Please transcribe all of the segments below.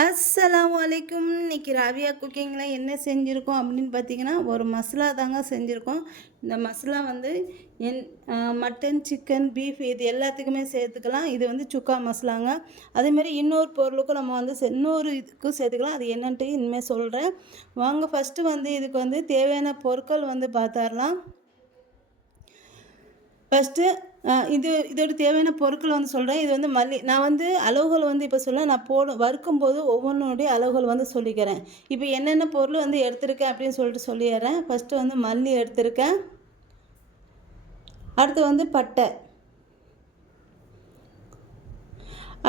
அஸ்ஸலாமு அலைக்கும். இன்னைக்கு ராவியா குக்கிங்கில் என்ன செஞ்சுருக்கோம் அப்படின்னு பார்த்தீங்கன்னா, ஒரு மசாலா தாங்க செஞ்சுருக்கோம். இந்த மசாலா வந்து என் மட்டன், சிக்கன், பீஃப் இது எல்லாத்துக்குமே சேர்த்துக்கலாம். இது வந்து சுக்கா மசாலாங்க. அதேமாரி இன்னொரு பொருளுக்கும் நம்ம வந்து இன்னொரு இதுக்கும் சேர்த்துக்கலாம். அது என்னன்ட்டு இனிமேல் சொல்கிறேன். வாங்க ஃபஸ்ட்டு வந்து இதுக்கு வந்து தேவையான பொருட்கள் வந்து பார்த்துரலாம். ஃபஸ்ட்டு இதோட தேவையான பொருட்கள் வந்து சொல்கிறேன். இது வந்து நான் வந்து அளவுகள் வந்து இப்போ நான் வறுக்கும்போது ஒவ்வொன்னுடைய அளவுகள் வந்து சொல்லிக்கிறேன். இப்போ என்னென்ன பொருள் வந்து எடுத்திருக்கேன் அப்படின்னு சொல்லிட்டு சொல்லிடுறேன். ஃபஸ்ட்டு வந்து மல்லி எடுத்திருக்கேன். அடுத்து வந்து பட்டை,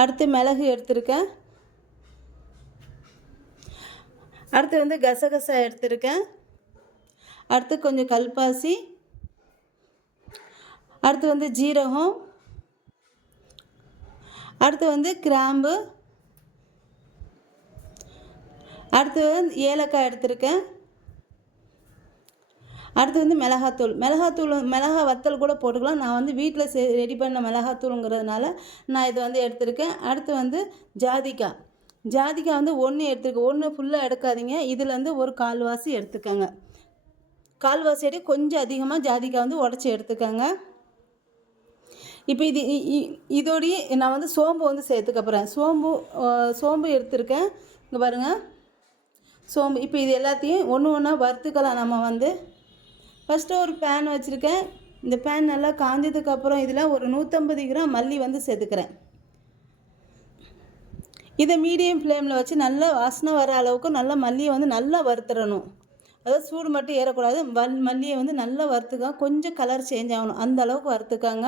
அடுத்து மிளகு எடுத்திருக்கேன். அடுத்து வந்து கசகசா எடுத்திருக்கேன். அடுத்து கொஞ்சம் கல்பாசி, அடுத்து வந்து ஜீரகம், அடுத்து வந்து கிராம்பு, அடுத்து வந்து ஏலக்காய் எடுத்திருக்கேன். அடுத்து வந்து மிளகாய் வத்தல் கூட போட்டுக்கலாம். நான் வந்து வீட்டில் ரெடி பண்ண மிளகாத்தூளுங்கிறதுனால நான் இதை வந்து எடுத்திருக்கேன். அடுத்து வந்து ஜாதிக்காய் வந்து ஒன்று எடுத்துருக்கேன். ஒன்று ஃபுல்லாக எடுக்காதீங்க. இதில் வந்து ஒரு கால்வாசி எடுத்துக்கோங்க. கால்வாசி அடி கொஞ்சம் அதிகமாக ஜாதிக்காய் வந்து உடச்சி எடுத்துக்கோங்க. இப்போ இதோடைய நான் வந்து சோம்பு வந்து சேர்த்துக்க போகிறேன். சோம்பு எடுத்திருக்கேன். இங்கே பாருங்கள், சோம்பு. இப்போ இது எல்லாத்தையும் ஒன்று ஒன்றா வறுத்துக்கலாம். நம்ம வந்து ஃபஸ்ட்டு ஒரு பேன் வச்சுருக்கேன். இந்த பேன் நல்லா காஞ்சதுக்கப்புறம் இதில் ஒரு 150 கிராம் மல்லி வந்து சேர்த்துக்கிறேன். இதை மீடியம் ஃப்ளேமில் வச்சு நல்லா வாசனை வர அளவுக்கு நல்லா மல்லியை வந்து நல்லா வறுத்துடணும். அதாவது சூடு மட்டும் ஏறக்கூடாது. மல்லியை வந்து நல்லா வறுத்துக்க, கொஞ்சம் கலர் சேஞ்ச் ஆகணும், அந்த அளவுக்கு வறுத்துக்காங்க.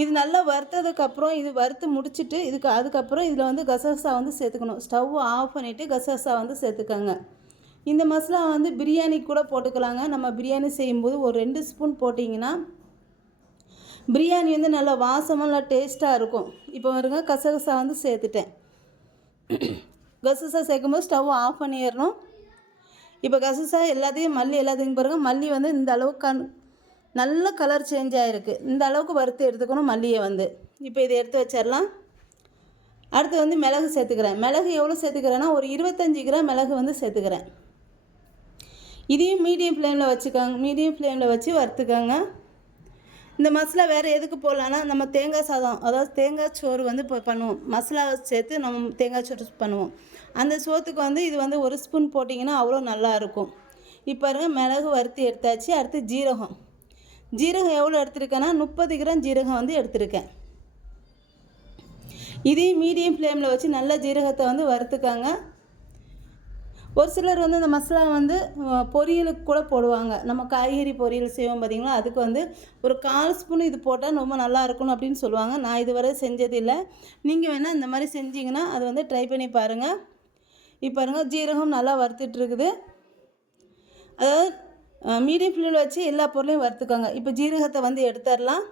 இது நல்லா வறுத்ததுக்கப்புறம் இது வறுத்து முடிச்சுட்டு அதுக்கப்புறம் இதில் வந்து கசகசா வந்து சேர்த்துக்கணும். ஸ்டவ் ஆஃப் பண்ணிவிட்டு கசகசா வந்து சேர்த்துக்கோங்க. இந்த மசாலா வந்து பிரியாணி கூட போட்டுக்கலாங்க. நம்ம பிரியாணி செய்யும்போது ஒரு 2 ஸ்பூன் போட்டிங்கன்னா பிரியாணி வந்து நல்லா வாசமாக நல்லா டேஸ்ட்டாக இருக்கும். இப்போ வருங்க, கசகசா வந்து சேர்த்துட்டேன். கசகசா சேர்க்கும்போது ஸ்டவ் ஆஃப் பண்ணிடணும். இப்போ கசகசா எல்லாத்தையும் பாருங்கள், மல்லி வந்து இந்த அளவுக்கு நல்ல கலர் சேஞ்ச் ஆகிருக்கு. இந்த அளவுக்கு வறுத்து எடுத்துக்கணும் மல்லியை வந்து. இப்போ இதை எடுத்து வச்சிடலாம். அடுத்து வந்து மிளகு சேர்த்துக்கிறேன். மிளகு எவ்வளோ சேர்த்துக்கிறேன்னா ஒரு 25 கிராம் மிளகு வந்து சேர்த்துக்கிறேன். இதையும் மீடியம் ஃப்ளேமில் வச்சு வறுத்துக்கோங்க. இந்த மசாலா வேறு எதுக்கு போடலான்னா, நம்ம தேங்காய் சாதம், அதாவது தேங்காய் சோறு வந்து இப்போ பண்ணுவோம். மசாலா சேர்த்து நம்ம தேங்காய் சோறு பண்ணுவோம். அந்த சோத்துக்கு வந்து இது வந்து 1 ஸ்பூன் போட்டிங்கன்னா அவ்வளோ நல்லாயிருக்கும். இப்போ பாருங்கள், மிளகு வறுத்து எடுத்தாச்சு. அடுத்து ஜீரகம் எவ்வளோ எடுத்திருக்கேன்னா 30 கிராம் ஜீரகம் வந்து எடுத்திருக்கேன். இதையும் மீடியம் ஃப்ளேமில் வச்சு நல்ல ஜீரகத்தை வந்து வறுத்துக்காங்க. ஒரு சிலர் வந்து இந்த மசாலா வந்து பொரியலுக்கு கூட போடுவாங்க. நம்ம காய்கறி பொரியல் செய்வோம் பார்த்திங்களா, அதுக்கு வந்து ஒரு 1/4 ஸ்பூன் இது போட்டால் ரொம்ப நல்லா இருக்கணும் அப்படின்னு சொல்லுவாங்க. நான் இதுவரை செஞ்சதில்லை. நீங்கள் வேணால் இந்த மாதிரி செஞ்சிங்கன்னா அது வந்து ட்ரை பண்ணி பாருங்கள். இப்போ பாருங்கள், ஜீரகம் நல்லா வறுத்துட்ருக்குது. அதாவது மீடியம் ஃப்ளேமில் வச்சு எல்லா பொருளையும் வறுத்துக்கோங்க. இப்போ ஜீரகத்தை வந்து எடுத்துடலாம்.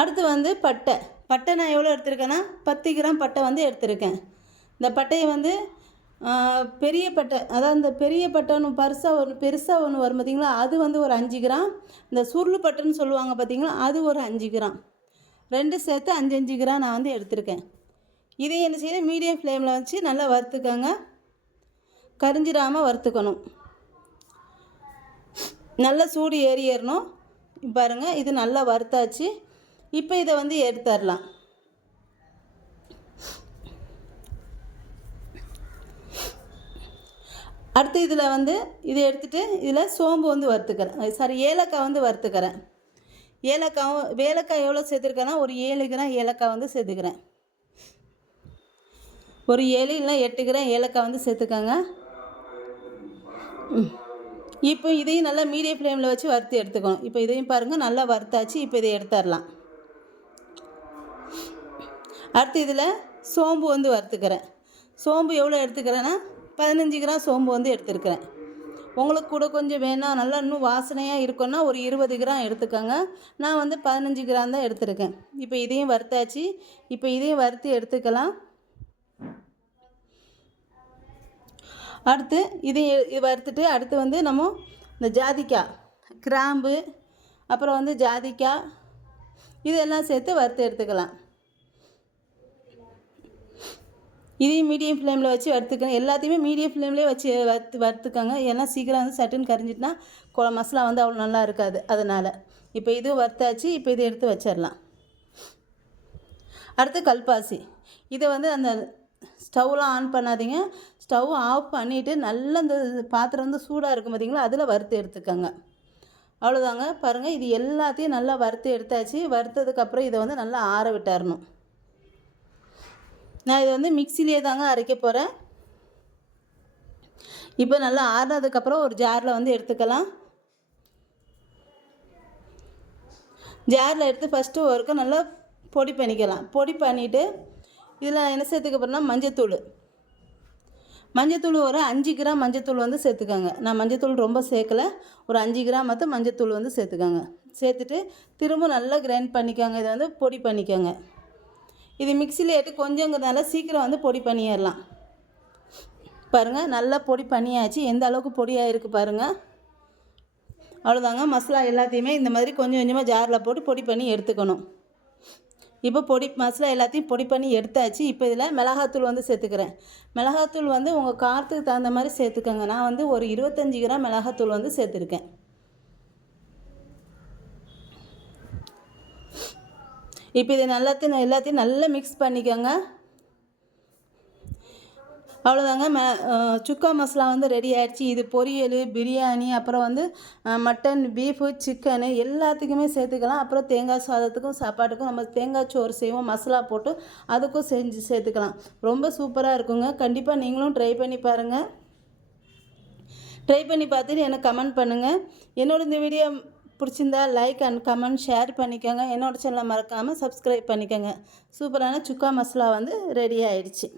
அடுத்து வந்து பட்டை நான் எவ்வளோ எடுத்திருக்கேன்னா 10 கிராம் பட்டை வந்து எடுத்திருக்கேன். இந்த பட்டையை வந்து பெரிய பட்டை, அதாவது இந்த பெரிய பட்டைன்னு பெருசாக ஒன்று வரும் பார்த்திங்களா, அது வந்து ஒரு 5 கிராம். இந்த சுருள் பட்டைன்னு சொல்லுவாங்க பார்த்திங்களா, அது ஒரு 5 கிராம். 2 சேர்த்து 5 கிராம் நான் வந்து எடுத்திருக்கேன். இதையும் என்ன செய்யணும், மீடியம் ஃப்ளேமில் வச்சு நல்லா வறுத்துக்கோங்க. கரிஞ்சிடாமல் வறுத்துக்கணும். நல்லா சூடு ஏறிடணும். பாருங்கள், இது நல்லா வறுத்தாச்சு. இப்போ இதை வந்து எடுத்துடலாம். அடுத்து இதில் வந்து இதை எடுத்துகிட்டு இதில் சோம்பு வந்து வறுத்துக்கிறேன். ஏலக்காய் வந்து வறுத்துக்கிறேன். ஏலக்காய் எவ்வளோ சேர்த்துருக்கேன்னா ஒரு 7 கிராம் ஏலக்காய் வந்து சேர்த்துக்கிறேன். ஒரு 7 இல்லை 8 கிராம் ஏலக்காய் வந்து சேர்த்துக்கோங்க. இப்போ இதையும் நல்லா மீடியம் ஃப்ளேமில் வச்சு வறுத்து எடுத்துக்கணும். இப்போ இதையும் பாருங்கள், நல்லா வறுத்தாச்சு. இப்போ இதை எடுத்துடலாம். அடுத்து இதில் சோம்பு வந்து வறுத்துக்கிறேன். சோம்பு எவ்வளோ எடுத்துக்கிறேன்னா 15 கிராம் சோம்பு வந்து எடுத்துருக்கிறேன். உங்களுக்கு கூட கொஞ்சம் வேணாம், நல்லா இன்னும் வாசனையாக இருக்குன்னா ஒரு 20 கிராம் எடுத்துக்கோங்க. நான் வந்து 15 கிராம் தான் எடுத்துருக்கேன். இப்போ இதையும் வறுத்தாச்சு. இப்போ இதையும் வறுத்து எடுத்துக்கலாம். அடுத்து இதை வறுத்துட்டு அடுத்து வந்து நம்ம இந்த ஜாதிக்காய், கிராம்பு, அப்புறம் வந்து ஜாதிக்காய் இதெல்லாம் சேர்த்து வறுத்து எடுத்துக்கலாம். இதையும் மீடியம் ஃப்ளேமில் வச்சு வறுத்துக்கங்க. எல்லாத்தையுமே மீடியம் ஃப்ளேம்லேயே வச்சு வறுத்துக்கங்க. ஏன்னா சீக்கிரம் வந்து சட்டுன்னு கரிஞ்சிட்டுனா மசாலா வந்து அவ்வளோ நல்லா இருக்காது. அதனால் இப்போ இதுவும் வறுத்தாச்சு. இப்போ இதை எடுத்து வச்சிடலாம். அடுத்து கல்பாசி. இதை வந்து அந்த ஸ்டவ்லாம் ஆன் பண்ணாதீங்க. ஸ்டவ் ஆஃப் பண்ணிவிட்டு நல்லா இந்த பாத்திரம் வந்து சூடாக இருக்கும் பார்த்தீங்களா, அதில் வறுத்து எடுத்துக்கோங்க. அவ்வளோதாங்க. பாருங்கள், இது எல்லாத்தையும் நல்லா வறுத்து எடுத்தாச்சு. வறுத்ததுக்கப்புறம் இதை வந்து நல்லா ஆற விட்டுறணும். நான் இதை வந்து மிக்சிலே தாங்க அரைக்க போகிறேன். இப்போ நல்லா ஆறினதுக்கப்புறம் ஒரு ஜாரில் வந்து எடுத்துக்கலாம். ஜாரில் எடுத்து ஃபஸ்ட்டு ஒருக்க நல்லா பொடி பண்ணிக்கலாம். பொடி பண்ணிவிட்டு இதில் என்ன சேர்த்துக்க போகிறேன்னா மஞ்சத்தூள் ஒரு 5 கிராம் மஞ்சத்தூள் வந்து சேர்த்துக்கோங்க. நான் மஞ்சத்தூள் ரொம்ப சேர்க்கலை. ஒரு 5 கிராம் மட்டும் மஞ்சத்தூள் வந்து சேர்த்துக்கோங்க. சேர்த்துட்டு திரும்ப நல்லா கிரைண்ட் பண்ணிக்கோங்க. இதை வந்து பொடி பண்ணிக்கோங்க. இது மிக்சியில் ஏட்டு கொஞ்சங்கிறதுனால சீக்கிரம் வந்து பொடி பண்ணிடலாம். பாருங்கள், நல்லா பொடி பண்ணியாச்சு. எந்த அளவுக்கு பொடியாக இருக்குது பாருங்கள். அவ்வளோதாங்க. மசாலா எல்லாத்தையுமே இந்த மாதிரி கொஞ்சம் கொஞ்சமாக ஜாரில் போட்டு பொடி பண்ணி எடுத்துக்கணும். இப்போ மசாலா எல்லாத்தையும் பொடி பண்ணி எடுத்தாச்சு. இப்போ இதில் மிளகாத்தூள் வந்து சேர்த்துக்கிறேன். மிளகாத்தூள் வந்து உங்கள் காரத்துக்கு தகுந்த மாதிரி சேர்த்துக்கோங்க. நான் வந்து ஒரு 25 கிராம் மிளகாத்தூள் வந்து சேர்த்துருக்கேன். இப்போ இதை எல்லாத்தையும் நல்லா மிக்ஸ் பண்ணிக்கோங்க. அவ்வளோதாங்க. சுக்கா மசாலா வந்து ரெடி ஆகிடுச்சு. இது பொரியல், பிரியாணி, அப்புறம் வந்து மட்டன், பீஃபு, சிக்கனு எல்லாத்துக்குமே சேர்த்துக்கலாம். அப்புறம் தேங்காய் சாதத்துக்கும் சாப்பாட்டுக்கும் நம்ம தேங்காய் சோறு செய்வோம், மசாலா போட்டு அதுக்கும் செஞ்சு சேர்த்துக்கலாம். ரொம்ப சூப்பராக இருக்குங்க. கண்டிப்பாக நீங்களும் ட்ரை பண்ணி பாருங்கள். ட்ரை பண்ணி பார்த்துட்டு எனக்கு கமெண்ட் பண்ணுங்கள். என்னோட இந்த வீடியோ பிடிச்சிருந்தா லைக் அண்ட் கமெண்ட் ஷேர் பண்ணிக்கோங்க. என்னோடய சேனலை மறக்காமல் சப்ஸ்கிரைப் பண்ணிக்கோங்க. சூப்பரான சுக்கா மசாலா வந்து ரெடி ஆகிடுச்சு.